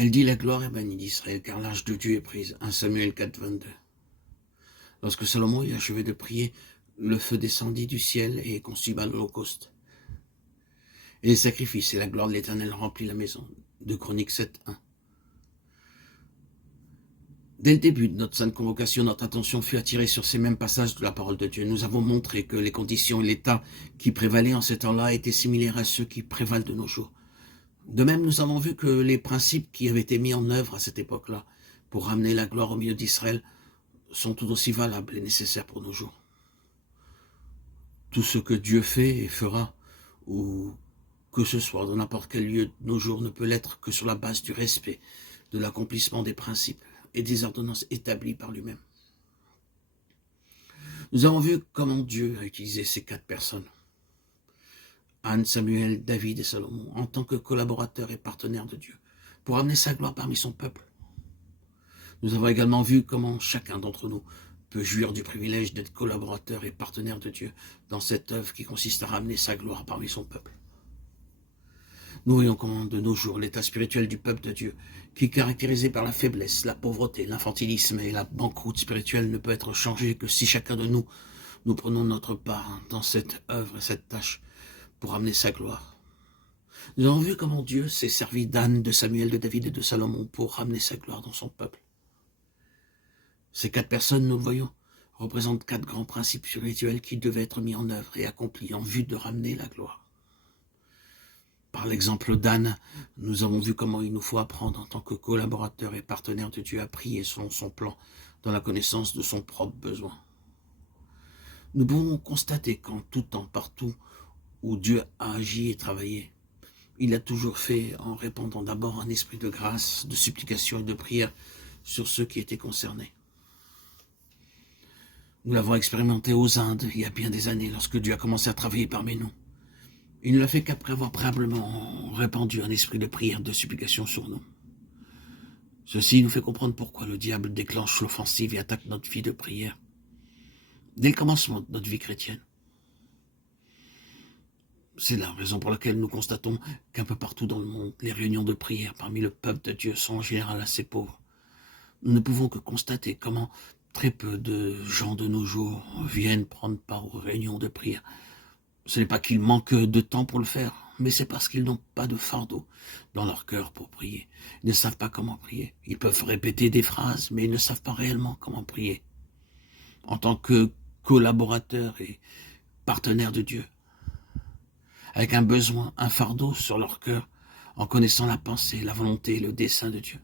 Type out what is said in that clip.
Elle dit: la gloire est bannie d'Israël, car l'arche de Dieu est prise. 1 Samuel 4, 22. Lorsque Salomon eut achevé de prier, le feu descendit du ciel et consuma l'holocauste. Et les sacrifices et la gloire de l'Éternel remplit la maison. 2 Chroniques 7, 1. Dès le début de notre sainte convocation, notre attention fut attirée sur ces mêmes passages de la parole de Dieu. Nous avons montré que les conditions et l'état qui prévalaient en ce temps-là étaient similaires à ceux qui prévalent de nos jours. De même, nous avons vu que les principes qui avaient été mis en œuvre à cette époque-là pour ramener la gloire au milieu d'Israël sont tout aussi valables et nécessaires pour nos jours. Tout ce que Dieu fait et fera, ou que ce soit dans n'importe quel lieu de nos jours, ne peut l'être que sur la base du respect, de l'accomplissement des principes et des ordonnances établies par lui-même. Nous avons vu comment Dieu a utilisé ces 4 personnes, Anne, Samuel, David et Salomon, en tant que collaborateurs et partenaires de Dieu, pour amener sa gloire parmi son peuple. Nous avons également vu comment chacun d'entre nous peut jouir du privilège d'être collaborateur et partenaire de Dieu dans cette œuvre qui consiste à ramener sa gloire parmi son peuple. Nous voyons comment de nos jours l'état spirituel du peuple de Dieu, qui est caractérisé par la faiblesse, la pauvreté, l'infantilisme et la banqueroute spirituelle, ne peut être changé que si chacun de nous prenons notre part dans cette œuvre et cette tâche pour amener sa gloire. Nous avons vu comment Dieu s'est servi d'Anne, de Samuel, de David et de Salomon pour ramener sa gloire dans son peuple. Ces 4 personnes, nous le voyons, représentent 4 grands principes spirituels qui devaient être mis en œuvre et accomplis en vue de ramener la gloire. Par l'exemple d'Anne, nous avons vu comment il nous faut apprendre en tant que collaborateurs et partenaires de Dieu à prier selon son plan, dans la connaissance de son propre besoin. Nous pouvons constater qu'en tout temps, partout où Dieu a agi et travaillé, il a toujours fait en répandant d'abord un esprit de grâce, de supplication et de prière sur ceux qui étaient concernés. Nous l'avons expérimenté aux Indes il y a bien des années lorsque Dieu a commencé à travailler parmi nous. Il ne l'a fait qu'après avoir préalablement répandu un esprit de prière, de supplication sur nous. Ceci nous fait comprendre pourquoi le diable déclenche l'offensive et attaque notre vie de prière dès le commencement de notre vie chrétienne. C'est la raison pour laquelle nous constatons qu'un peu partout dans le monde, les réunions de prière parmi le peuple de Dieu sont en général assez pauvres. Nous ne pouvons que constater comment très peu de gens de nos jours viennent prendre part aux réunions de prière. Ce n'est pas qu'ils manquent de temps pour le faire, mais c'est parce qu'ils n'ont pas de fardeau dans leur cœur pour prier. Ils ne savent pas comment prier. Ils peuvent répéter des phrases, mais ils ne savent pas réellement comment prier. En tant que collaborateurs et partenaires de Dieu, avec un besoin, un fardeau sur leur cœur, en connaissant la pensée, la volonté et le dessein de Dieu.